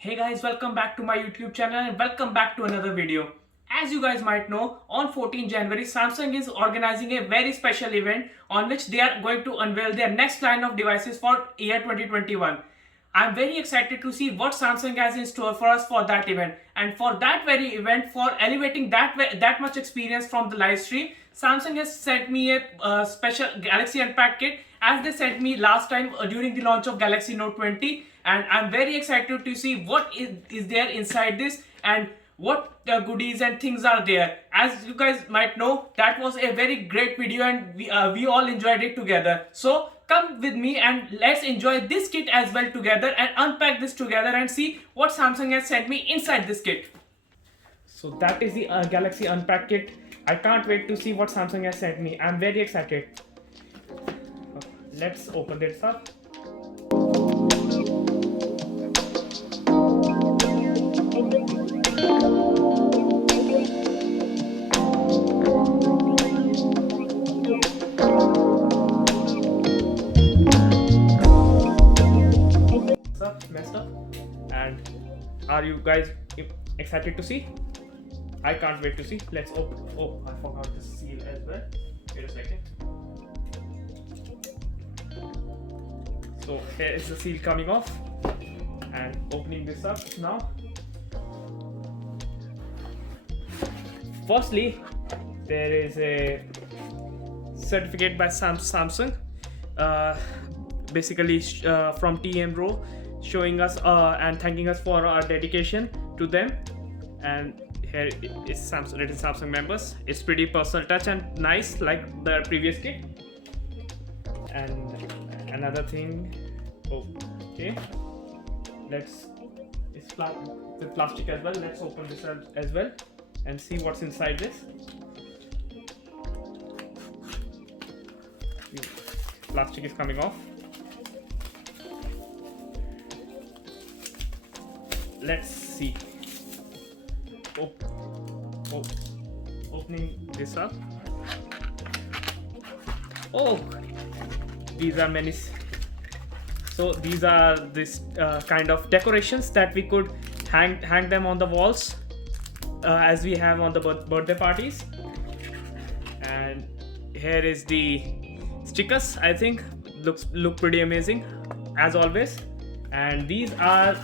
Hey guys, welcome back to my YouTube channel and welcome back to another video. As you guys might know, on 14 January, Samsung is organizing a very special event on which they are going to unveil their next line of devices for year 2021. I'm very excited to see what Samsung has in store for us for that event. And for that very event, for elevating that much experience from the live stream, Samsung has sent me a special Galaxy Unpacked kit as they sent me last time during the launch of Galaxy Note 20. And I'm very excited to see what is there inside this and what goodies and things are there. As you guys might know, that was a very great video and we all enjoyed it together. So come with me and let's enjoy this kit as well together and unpack this together and see what Samsung has sent me inside this kit. So that is the Galaxy Unpacked kit. I can't wait to see what Samsung has sent me. I'm very excited. Let's open this up. Messed up. And are you guys excited to see? I can't wait to see. Let's open. Oh, I forgot the seal as well. Wait a second. So here is the seal coming off and opening this up now. Firstly, there is a certificate by Samsung, basically from TM Row, showing us and thanking us for our dedication to them. And here is Samsung, written Samsung members. It's pretty personal touch and nice, like the previous kit. And another thing, okay, it's with plastic as well. Let's open this as well and see what's inside this. Plastic is coming off. Let's see. Opening this up. Oh, these are many. So these are this kind of decorations that we could hang them on the walls as we have on the birthday parties. And here is the stickers. I think look pretty amazing as always. And these are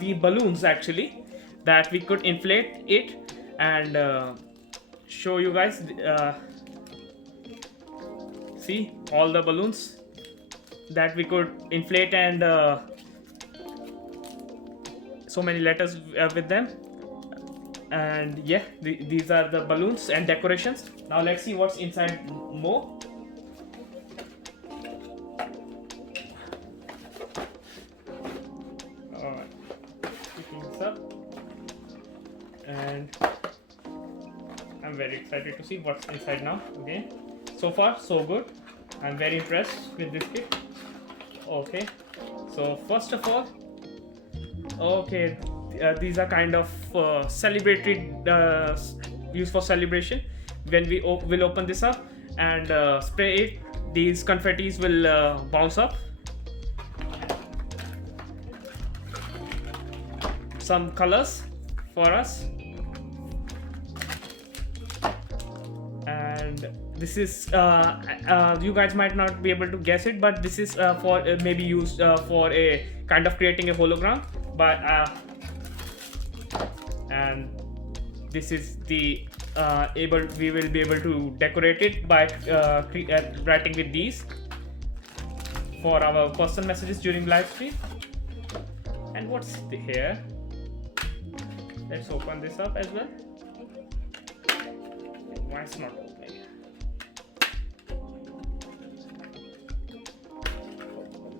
the balloons actually that we could inflate it and show you guys. See all the balloons that we could inflate and so many letters with them. And yeah, these are the balloons and decorations. Now let's see what's inside more. Alright, picking this up, and I'm very excited to see what's inside now. Again, so far so good. I'm very impressed with this kit. Okay, so first of all, okay, these are kind of celebratory, used for celebration. When we will open this up and spray it, these confettis will bounce up. Some colors for us, and this is you guys might not be able to guess it, but this is for maybe used for a kind of creating a hologram. But and this is the we will be able to decorate it by writing with these for our personal messages during live stream. And what's here? Let's open this up as well. Why it's not opening?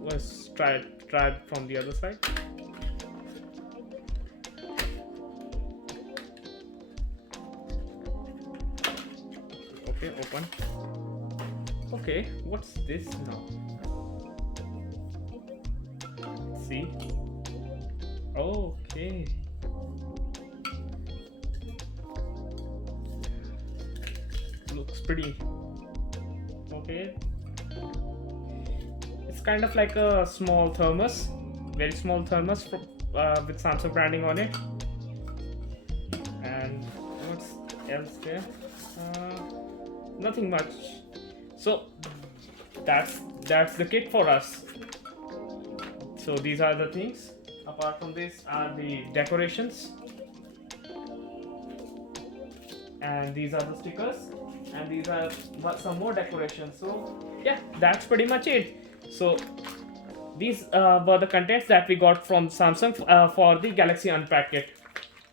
Let's try it from the other side. Okay, open. Okay, what's this now? Let's see. Okay. Looks pretty. Okay. It's kind of like a small thermos, very small thermos with Samsung branding on it. And what's else there? Nothing much. So that's the kit for us. So these are the things. Apart from this are the decorations, and these are the stickers, and these are some more decorations. So yeah, that's pretty much it. So these were the contents that we got from Samsung for the Galaxy Unpacked kit.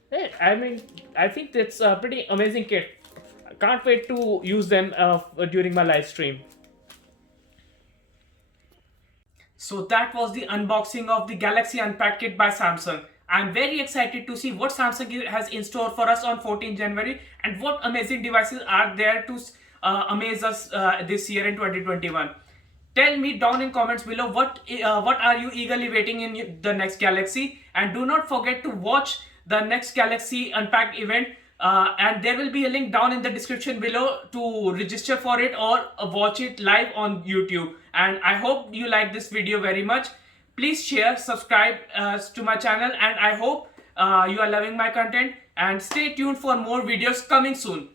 Hey, I mean, I think it's a pretty amazing kit. I can't wait to use them during my live stream. So that was the unboxing of the Galaxy Unpacked kit by Samsung. I'm very excited to see what Samsung has in store for us on 14 January and what amazing devices are there to amaze us this year in 2021. Tell me down in comments below what are you eagerly waiting in the next Galaxy, and do not forget to watch the next Galaxy Unpacked event. And there will be a link down in the description below to register for it or watch it live on YouTube. And I hope you like this video very much. Please share, subscribe to my channel, and I hope you are loving my content. And stay tuned for more videos coming soon.